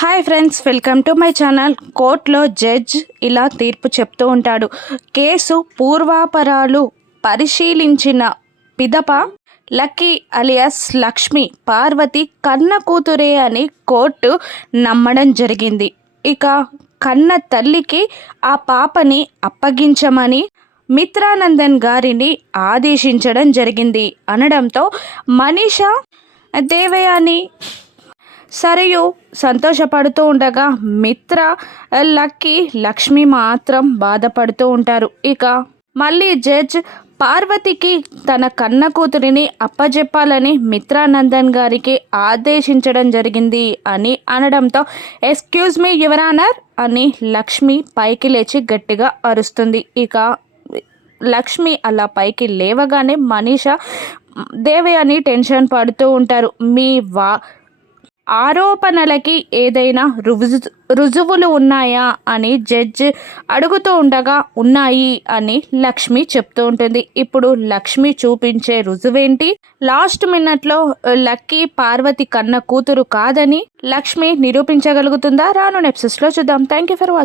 Hi friends, welcome to my channel. కోర్టులో judge ఇలా తీర్పు చెప్తూ ఉంటాడు. కేసు పూర్వాపరాలు పరిశీలించిన పిదప లక్కీ అలియాస్ లక్ష్మి పార్వతి కన్న కూతురే అని కోర్టు నమ్మడం జరిగింది. ఇక కన్న తల్లికి ఆ పాపని అప్పగించమని మిత్రానందన్ గారిని ఆదేశించడం జరిగింది అనడంతో మనీషా, దేవయాని, సరియు సంతోషపడుతూ ఉండగా మిత్ర, లక్కీ, లక్ష్మి మాత్రం బాధపడుతూ ఉంటారు. ఇక మళ్ళీ జడ్జ్ పార్వతికి తన కన్న కూతురిని అప్పజెప్పాలని మిత్రానందన్ గారికి ఆదేశించడం జరిగింది అని అనడంతో ఎక్స్క్యూజ్ మీ యువర్ ఆనర్ అని లక్ష్మి పైకి లేచి గట్టిగా అరుస్తుంది. ఇక లక్ష్మి అలా పైకి లేవగానే మనీషా, దేవయాని టెన్షన్ పడుతూ ఉంటారు. మీ ఆరోపణలకి ఏదైనా రుజువులు ఉన్నాయా అని జడ్జ్ అడుగుతూ ఉండగా ఉన్నాయి అని లక్ష్మి చెప్తూ ఉంటుంది. ఇప్పుడు లక్ష్మి చూపించే రుజువేంటి? లాస్ట్ మినిట్లో లక్కీ పార్వతి కన్న కూతురు కాదని లక్ష్మి నిరూపించగలుగుతుందా? రాను ఎపిసోడ్స్లో చూద్దాం. Thank you for watching.